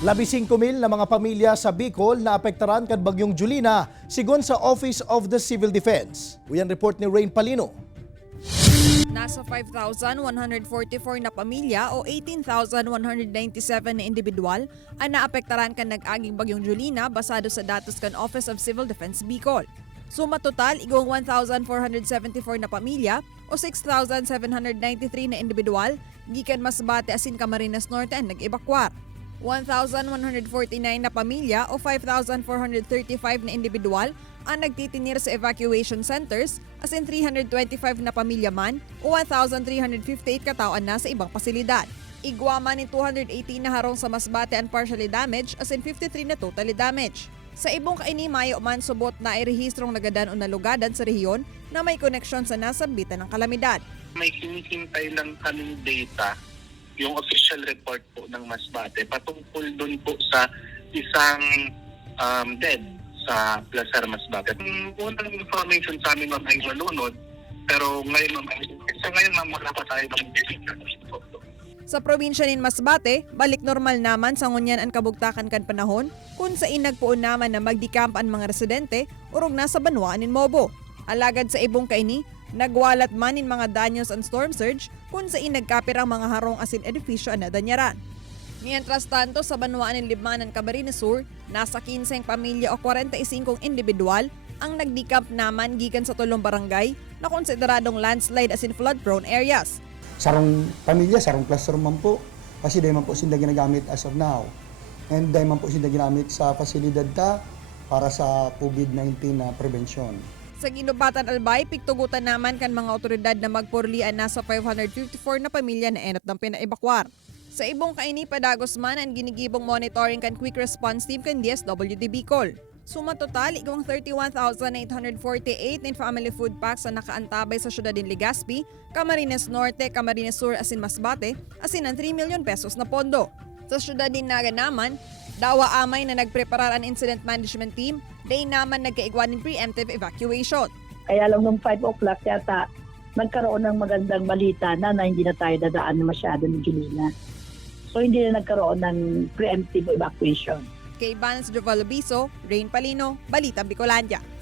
15,000 na mga pamilya sa Bicol na apektaran kan bagyong Julina, sigon sa Office of the Civil Defense. Uyan report ni Rain Palino. Nasa 5,144 na pamilya o 18,197 na individual ang naapektaran kan nag-aging bagyong Julina basado sa datos kan Office of Civil Defense Bicol. Suma total, igong 1,474 na pamilya o 6,793 na individual, gikan Masbate asin Camarines Norte ang nag-ebakwar. 1,149 na pamilya o 5,435 na individual ang nagtitinir sa evacuation centers as in 325 na pamilya man o 1,358 katawan na sa ibang pasilidad. Igwama ni 218 na harong sa Masbate and partially damaged as in 53 na totally damaged. Sa ibong kainimayo man subot na ay rehistrong nagadan o nalugadan sa rehiyon na may koneksyon sa nasabitan ng kalamidad. May hinihintay lang kaming data, yung official report po ng Masbate patungkol doon po sa isang dead sa Placer Masbate. Unang information sa amin ma'am ay malunod, pero ngayon ma'am wala pa tayo ng decision. Sa probinsya nin Masbate, balik normal naman sa ngunyan ang kabugtakan kan panahon kung sa inagpuon naman na magdikamp ang mga residente urog na sa Banwaan nin Mobo. Alagad sa ibong kaini, nagwalat man in mga danyos and storm surge kung sa inagkapirang mga harong asin edifisyo na danyaran. Mientras tanto sa Banwaan nin Libmanan, Camarines Sur, nasa 15 pamilya o 45 individual ang nagdikamp naman gikan sa tulong barangay na konsideradong landslide asin flood-prone areas. Sarong pamilya, sarong classroom man po. Kasi dahil man po sila ginagamit as of now. And dahil man po sila ginamit sa pasilidad ta para sa COVID-19 na prevention. Sa Ginubatan Albay, pigtugutan naman kan mga otoridad na magpurlian na sa 554 na pamilya na enot ng pinaibakwar. Sa ibong kaini, padagos man ang ginigibong monitoring kan Quick Response Team kan DSWD Bicol. Suma total, igong 31,848 in family food packs ang nakaantabay sa syudad din Legazpi, Camarines Norte, Camarines Sur asin Masbate, asin ang 3 million pesos na pondo. Sa syudad din Naga naman, dawa amay na nagpreparar ang incident management team, day naman nagkaigwan ng preemptive evacuation. Kaya lang nung 5 o'clock yata, nagkaroon ng magandang balita na hindi na tayo dadaan masyado ng Julina. So hindi na nagkaroon ng preemptive evacuation. Kay Vance Jovalobiso, Rain Palino, Balitang Bicolandia.